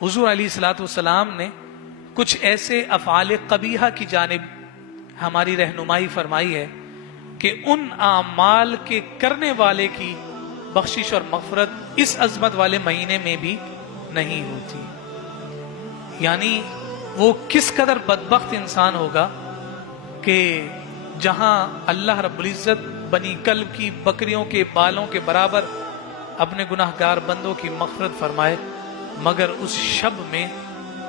हुजूर अलैहिस्सलाम ने कुछ ऐसे अफ़आल क़बीहा की जानिब हमारी रहनुमाई फरमाई है कि उन आमाल के करने वाले की बख्शिश और मग़फ़िरत इस अज़मत वाले महीने में भी नहीं होती। यानी वो किस कदर बदबख्त इंसान होगा कि जहां अल्लाह रब्बुल इज़्ज़त बनी कल्ब की बकरियों के बालों के बराबर अपने गुनाहगार बंदों की मग़फ़िरत फरमाए, मगर उस शब में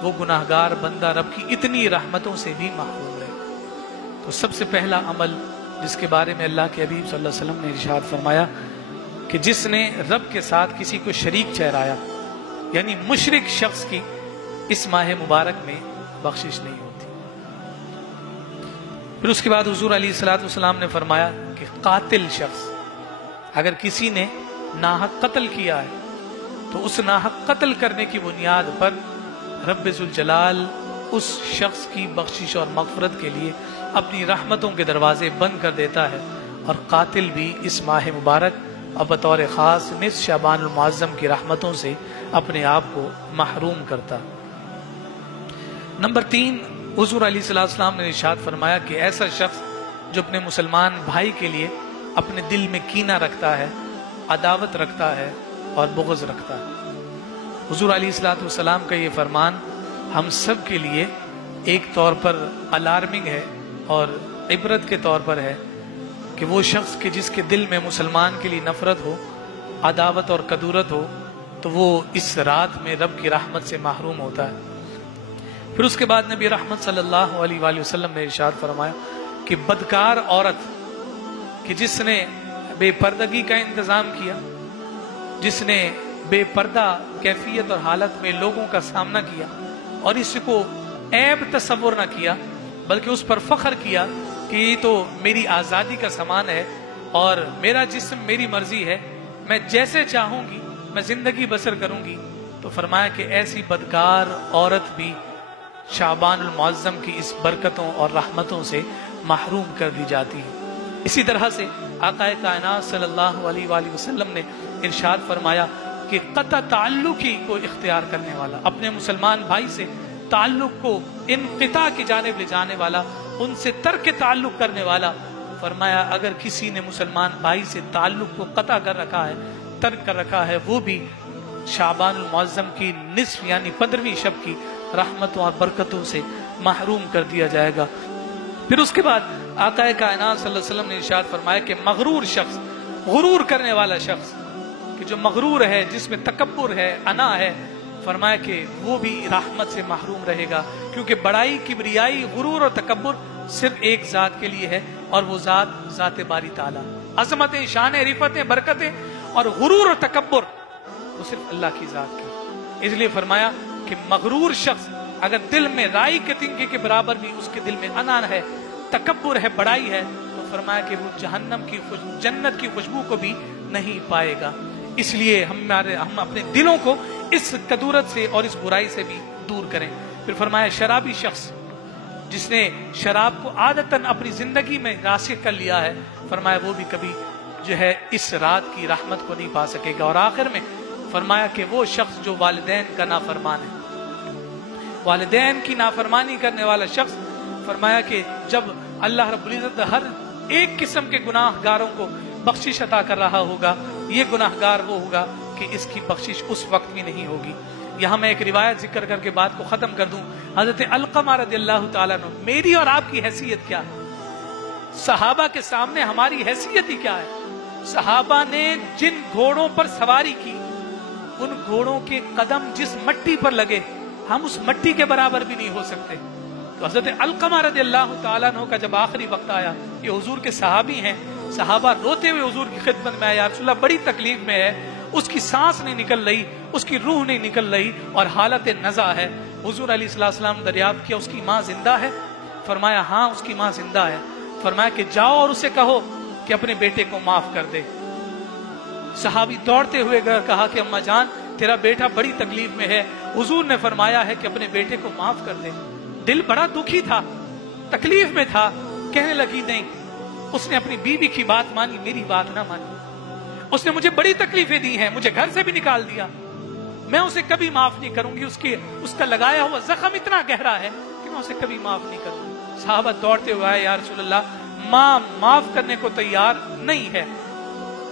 वो गुनाहगार बंदा रब की इतनी रहमतों से भी महरूम रहे। तो सबसे पहला अमल जिसके बारे में अल्लाह के हबीब सल्लल्लाहु अलैहि वसल्लम ने इरशाद फरमाया कि जिसने रब के साथ किसी को शरीक ठहराया, यानी मुशरिक शख्स की इस माह मुबारक में बख्शिश नहीं होती। फिर उसके बाद हुजूर अलैहिस्सलाम ने फरमाया कि कातिल शख्स, अगर किसी ने नाहक कत्ल किया है तो उस नाहक कत्ल करने की बुनियाद पर रब्बे ज़ुल जलाल उस शख्स की बख्शिश और मग़फ़िरत के लिए अपनी रहमतों के दरवाजे बंद कर देता है, और कातिल भी इस माह मुबारक और बतौर ख़ास निस शाबानुल मुअज़्ज़म की रहमतों से अपने आप को महरूम करता। नंबर 3, हुज़ूर अलैहिस्सलाम ने इरशाद फरमाया कि ऐसा शख्स जो अपने मुसलमान भाई के लिए अपने दिल में कीना रखता है, अदावत रखता है और बुग़्ज़ रखता है। हुज़ूर अलैहिस्सलाम का ये फरमान हम सब के लिए एक तौर पर अलार्मिंग है और इबरत के तौर पर है कि वो शख्स के जिसके दिल में मुसलमान के लिए नफरत हो, अदावत और कदूरत हो, तो वो इस रात में रब की रहमत से महरूम होता है। फिर उसके बाद नबी रहमत सल्लल्लाहु अलैहि वसल्लम ने इरशाद फरमाया कि बदकार औरत कि जिसने बेपर्दगी का इंतजाम किया, जिसने बेपर्दा कैफियत और हालत में लोगों का सामना किया और इसको ऐब तसव्वुर न किया, बल्कि उस पर फख्र किया कि ये तो मेरी आज़ादी का सामान है और मेरा जिस्म मेरी मर्जी है, मैं जैसे चाहूंगी मैं जिंदगी बसर करूंगी, तो फरमाया कि ऐसी बदकार औरत भी शाबानुल मुअज़्ज़म की इस बरकतों और रहमतों से महरूम कर दी जाती है। इसी तरह से आक़ाए कायनात सल्लल्लाहु अलैहि वसल्लम ने इरशाद फरमाया कि क़त्अ ताल्लुक़ी को इख्तियार करने वाला, अपने मुसलमान भाई से ताल्लुक़ को इनक़िता की जानिब ले जाने वाला, उनसे तर्क ताल्लुक़ करने वाला, फरमाया अगर किसी ने मुसलमान भाई से ताल्लुक़ को क़त्अ कर रखा है, तर्क कर रखा है, वो भी शाबानुल मुअज़्ज़म की निस्फ़ यानी 15वीं शब की रहमतों और बरकतों से महरूम कर दिया जाएगा। फिर उसके बाद आक़ाए कायनात सल्लल्लाहु अलैहि वसल्लम ने इरशाद फरमाया कि मग़रूर शख्स, गुरूर करने वाला शख्स कि जो मग़रूर है, जिसमें तकब्बुर है, अना है, फरमाया कि वो भी रहमत से महरूम रहेगा, क्योंकि बड़ाई, किबरियाई, गुरूर और तकब्बुर सिर्फ एक ज़ात के लिए है और वो ज़ात बारी ताला। अज़मतें, शानें, रिफ़तें, बरकतें और गुरूर और तकब्बुर वो सिर्फ अल्लाह की ज़ात की। इसलिए फरमाया कि मग़रूर शख्स अगर दिल में राई के तिनके के बराबर भी उसके दिल में अना है, तकब्बुर है, बड़ाई है, तो फरमाया कि वो जहन्नम की जन्नत की खुशबू को भी नहीं पाएगा। इसलिए हम अपने दिलों को इस कदूरत से और इस बुराई से भी दूर करें। फिर फरमाया शराबी शख्स जिसने शराब को आदतन अपनी जिंदगी में रासिख कर लिया है, फरमाया वो भी कभी जो है इस रात की रहमत को नहीं पा सकेगा। और आखिर में फरमाया कि वो शख्स जो वालिदैन का नाफरमान है, वालिदैन की नाफरमानी करने वाला शख्स, फरमाया कि जब अल्लाह रब्बुल इज़्ज़त हर एक किस्म के गुनाहगारों को बख्शिश अता कर रहा होगा, ये गुनाहगार वो होगा कि इसकी बख्शिश उस वक्त भी नहीं होगी। यहाँ मैं एक रिवायत जिक्र करके बात को खत्म कर दूं। हज़रत अलक़मा रज़ियल्लाहु ताला अन्हु, मेरी और आपकी हैसियत क्या है, सहाबा के सामने हमारी हैसियत ही क्या है। सहाबा ने जिन घोड़ों पर सवारी की, उन घोड़ों के कदम जिस मट्टी पर लगे, हम उस मट्टी के बराबर भी नहीं हो सकते। तो हज़रत अलक़मा रज़ियल्लाहु ताला अन्हु का जब आखिरी वक्त आया, ये हुजूर के सहाबी हैं, सहाबा रोते हुए हुजूर की खिदमत में आया, या रसूलल्लाह बड़ी तकलीफ में है, उसकी सांस नहीं निकल रही, उसकी रूह नहीं निकल रही और हालत नज़ा है। हुजूर अलैहिस्सलाम दरियाफ्त किया उसकी माँ जिंदा है? फरमाया हाँ उसकी माँ जिंदा है। फरमाया कि जाओ और उसे कहो कि अपने बेटे को माफ कर दे। सहाबी दौड़ते हुए गए, कहा कि अम्मा जान तेरा बेटा बड़ी तकलीफ में है, हुजूर ने फरमाया है कि अपने बेटे को माफ कर दे। दिल बड़ा दुखी था, तकलीफ में था, कहने लगी नहीं, उसने अपनी बीवी की बात मानी, मेरी बात ना मानी। उसने मुझे बड़ी तकलीफें दी हैं, मुझे घर से भी निकाल दिया, मैं उसे कभी माफ नहीं करूंगी, उसका लगाया हुआ जख्म इतना गहरा है कि मैं उसे कभी माफ नहीं करूंगी। सहाबा दौड़ते हुए आए, या रसूल अल्लाह माँ माफ करने को तैयार नहीं है।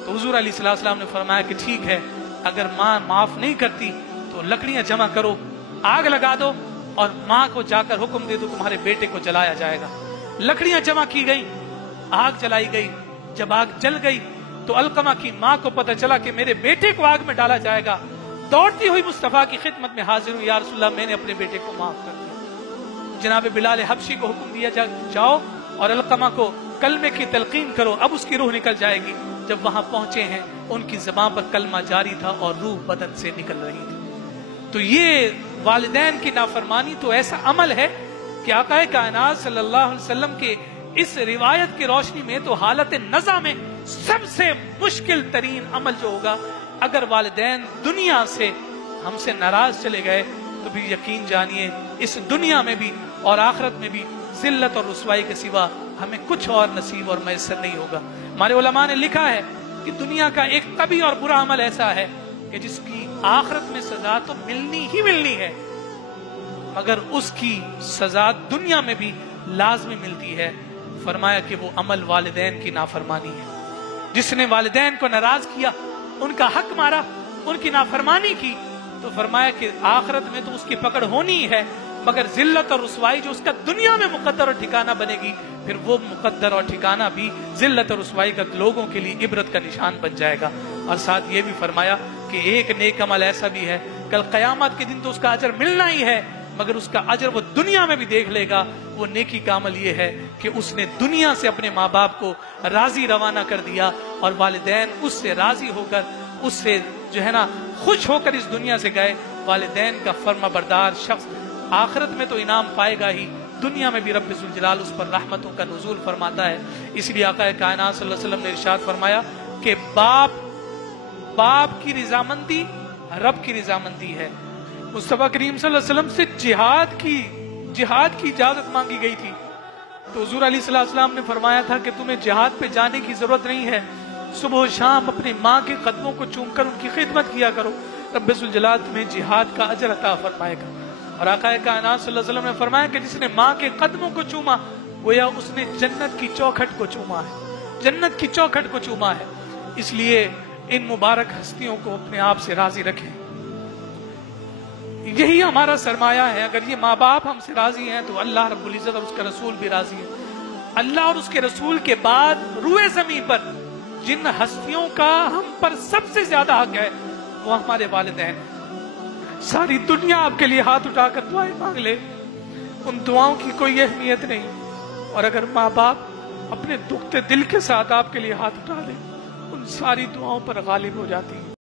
तो हुजूर अलैहिस्सलाम ने फरमाया कि ठीक है, अगर माँ माफ नहीं करती तो लकड़ियां जमा करो, आग लगा दो और माँ को जाकर हुक्म दे दो तुम्हारे बेटे को जलाया जाएगा। लकड़ियां जमा की गई, आग जलाई गई। जब आग जल गई तो अलकमा की माँ को पता चला कि मेरे बेटे को आग में डाला जाएगा। दौड़ती हुई मुस्तफा की खिदमत में हाजिर हुई, या रसूलल्लाह मैंने अपने बेटे को माफ कर दिया। जनाब बिलाल हबशी को हुक्म दिया जाओ और अलकमा को कलमे की तलकीन करो, अब उसकी रूह निकल जाएगी। जब वहां पहुंचे हैं, उनकी ज़बान पर कलमा जारी था और रूह बदन से निकल रही थी। तो ये वालिदैन की नाफरमानी तो ऐसा अमल है कि आका कायनात सल्लल्लाहु अलैहि वसल्लम के इस रिवायत की रोशनी में तो हालत नज़ा में सबसे मुश्किल तरीन अमल जो होगा, अगर वालिदैन दुनिया से हमसे नाराज चले गए तो भी यकीन जानिए इस दुनिया में भी और आखिरत में भी जिल्लत और रुसवाई के सिवा हमें कुछ और नसीब और मैसर नहीं होगा। हमारे उलमा ने लिखा है कि दुनिया का एक कभी और बुरा अमल ऐसा है कि जिसकी आखिरत में सजा तो मिलनी ही मिलनी है, मगर उसकी सजा दुनिया में भी लाजमी मिलती है। फरमाया कि वो अमल वालिदैन की नाफरमानी है। जिसने वालिदैन को नाराज किया, उनका हक मारा, उनकी नाफरमानी की, तो फरमाया कि आखिरत में तो उसकी पकड़ होनी ही है, मगर जिल्लत और रुसवाई जो उसका दुनिया में मुकद्दर और ठिकाना बनेगी, फिर वो मुकद्दर और ठिकाना भी जिल्लत और रुसवाई का लोगों के लिए इबरत का निशान बन जाएगा। और साथ ये भी फरमाया कि एक नेक अमल ऐसा भी है, कल कयामत के दिन तो उसका अजर मिलना ही है, मगर उसका अजर वो दुनिया में भी देख लेगा। वो नेकी का अमल ये है कि उसने दुनिया से अपने माँ बाप को राजी रवाना कर दिया और वालिदैन उससे राजी होकर, उससे जो है ना खुश होकर इस दुनिया से गए। वालिदैन का फर्मा बरदार शख्स आखिरत में तो इनाम पाएगा ही, दुनिया में भी रब ज़ुल जलाल उस पर रहमतों का नुज़ूल फरमाता है। इसलिए आका कायनात सल्लल्लाहु अलैहि वसल्लम ने इरशाद फरमाया कि बाप की रजामंदी रब की रजामंदी है। मुस्तफा करीम सल्लल्लाहु अलैहि वसल्लम से जिहाद की इजाजत मांगी गई थी, तो हुजूर अलैहिस्सलाम ने फरमाया था कि तुम्हें जिहाद पे जाने की जरूरत नहीं है, सुबह शाम अपनी माँ के कदमों को चूमकर उनकी खिदमत किया करो, रब ज़ुल जलाल तुम्हें जिहाद का अजर अता फरमाएगा। और आका कायनात सल्लल्लाहु अलैहि वसल्लम ने फरमाया कि जिसने माँ के कदमों को चूमा, गोया उसने जन्नत की चौखट को चूमा है, जन्नत की चौखट को चूमा है। इसलिए इन मुबारक हस्तियों को अपने आप से राजी रखें, यही हमारा सरमाया है। अगर ये माँ बाप हमसे राजी हैं तो अल्लाह रब्बुल इज्जत और उसका रसूल भी राजी है। अल्लाह और उसके रसूल के बाद रूए ज़मीन पर जिन हस्तियों का हम पर सबसे ज्यादा हक है वो हमारे वालिदैन। सारी दुनिया आपके लिए हाथ उठाकर दुआएं मांग ले, उन दुआओं की कोई अहमियत नहीं। और अगर माँ बाप अपने दुखते दिल के साथ आपके लिए हाथ उठा ले, उन सारी दुआओं पर गालिब हो जाती है।